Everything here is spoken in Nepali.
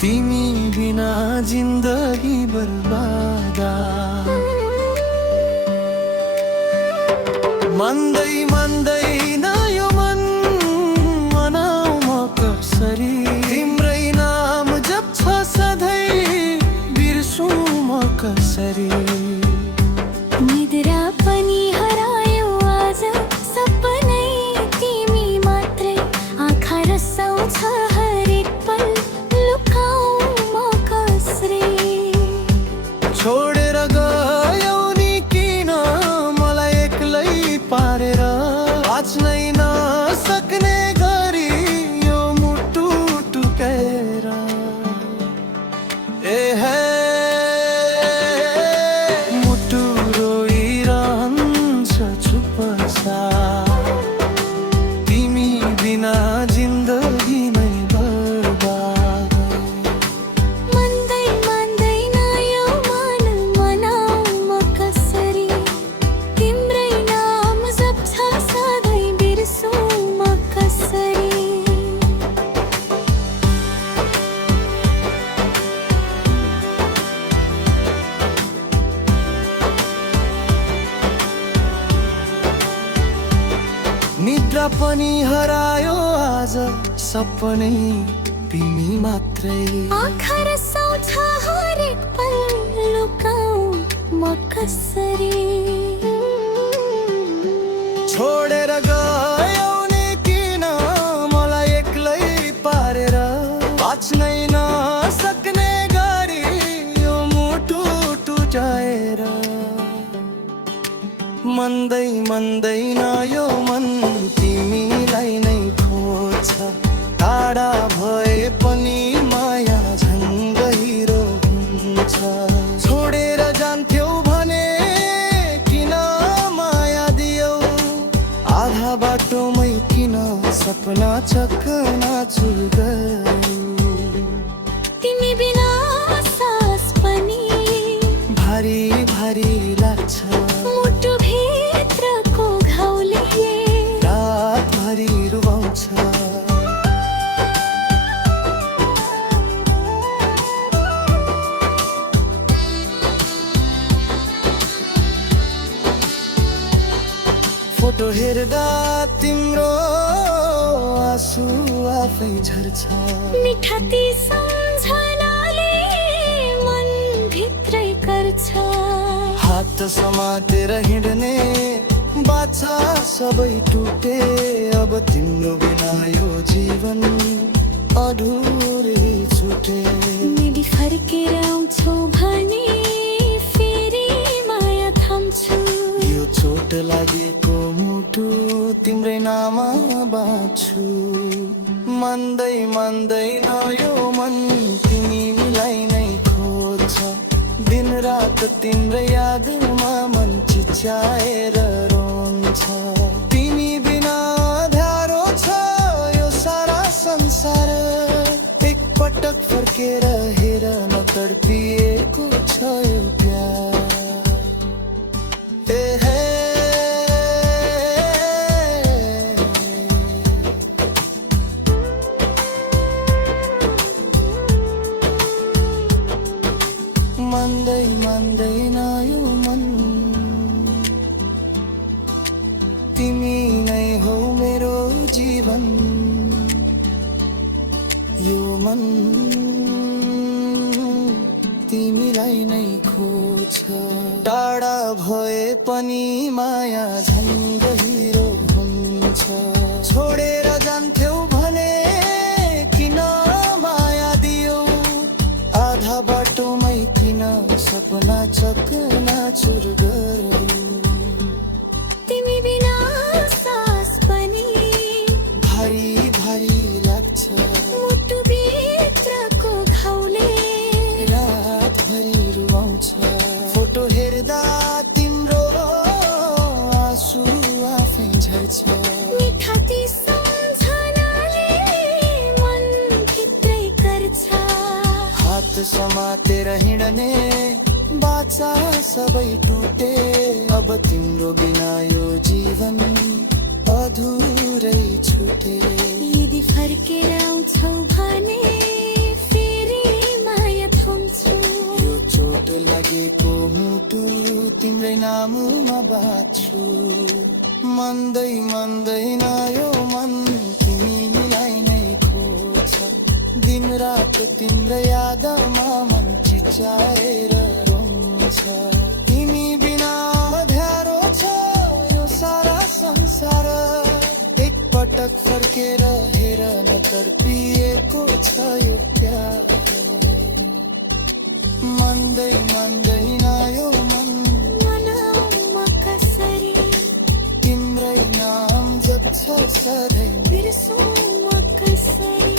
तिमी बिना जिन्दगी बर्बाद मन्दै मन्दैन यो मन मनाउ म कसरी तिम्रै नाम जप्छ सधैँ बिर्सु म कसरी निद्रा पनि हरायो आज सपनै तिमी मात्रै आँखा रसाउँछ हरेक पल लुकाऊ म कसरी छोडेर गयौ नि किन मलाई एक्लै पारेर बाँच्नै नसक्ने गरी यो मुटु टुकेर ए हे मुटु रोइरहन्छ चुपचाप तिमी बिना जिन्दगी नै बर्बाद मन्दै मन्दैन यो मन मनाउ म कसरी तिम्रै नाम जप्छ सधैँ बिर्सु म कसरी निद्रा पनि हरायो आज सपनै तिमी मात्रै आँखा रसाउँछ हरेक पल लुकाऊ म कसरी छोडेर गयौ नि किन मलाई एक्लै पारेर बाँच्नै नसक्ने गरी यो मुटु टुटाएर मन्दै मन्दैन यो मन तिमीलाई नै खोज्छ टाढा भए पनि माया झन् गहिरो हुन्छ छोडेर जान्थ्यौ भने किन माया दियौ आधा बाटोमै किन सपना चकनाचुर गयौ तिमी बिना सास पनि भारी भारी लाग्छ मुटु भित्रको घाउले रातभरि रुवाउँछ फोटो हेर्दा तिम्रो आँसु आफै झर्छ मिठा ती सम्झनाले मन भित्रै गर्छ हात समातेर हिँड्ने बाछा सबै टुटे अब तिम्रो बिना यो जीवन अधुरै छुटे मिली फर्केर आउँछौ भने फेरि माया थाम्छु यो चोट लागेको मुटु तिम्रै नाम बाँच्छु मन्दै मन्दैन यो मन तिमीलाई नै खोज्छ दिन रात तिम्रै यादमा मन चिच्याएर रोन्छ तिमी बिना अँध्यारो छ यो सारा संसार एक पटक फर्केर हेर न तडपिएको छ यो प्यार ए हे मन्दै मन्दैन यो मन तिमी नै हौ मेरो जीवन यो मन तिमीलाई नै खोज्छ टाढा भए पनि माया झन् गहिरो हुन्छ छोडेर जान्थ्यौ भने किन माया दियौ आधा बाटोमै किन सपना चकनाचुर गरौ तिमी बिना सास पनि भारी भारी लाग्छ मुटु भित्रको घाउले रात आउँछ फोटो हेर्दा तिम्रो आँसु आफै झर्छ मिठा ती सम्झनाले मन भित्रै गर्छ हात समातेर हिँड्ने बाचा सबै टुटे अब तिम्रो बिना यो जीवन अधुरै छुटे यदि फर्केर आउँछौ भने फेरि माया थुम्छु यो चोट लागेको मुटु तिम्रै नाममा बाँच्छु मन्दै मन्दैन यो मन तिमीलाई नै खोज्छ दिनरात तिम्रै यादमा मन चिच्याएर रोन्छ तिमी बिना अँध्यारो छ यो सारा संसार एकपटक फर्केर हेर न तर्पिएको छ यो प्यार मन्दै मन्दैन यो मन मनाउमा कसरी तिम्रै नाम जप्छ सधैँ बिर्सौँ म कसरी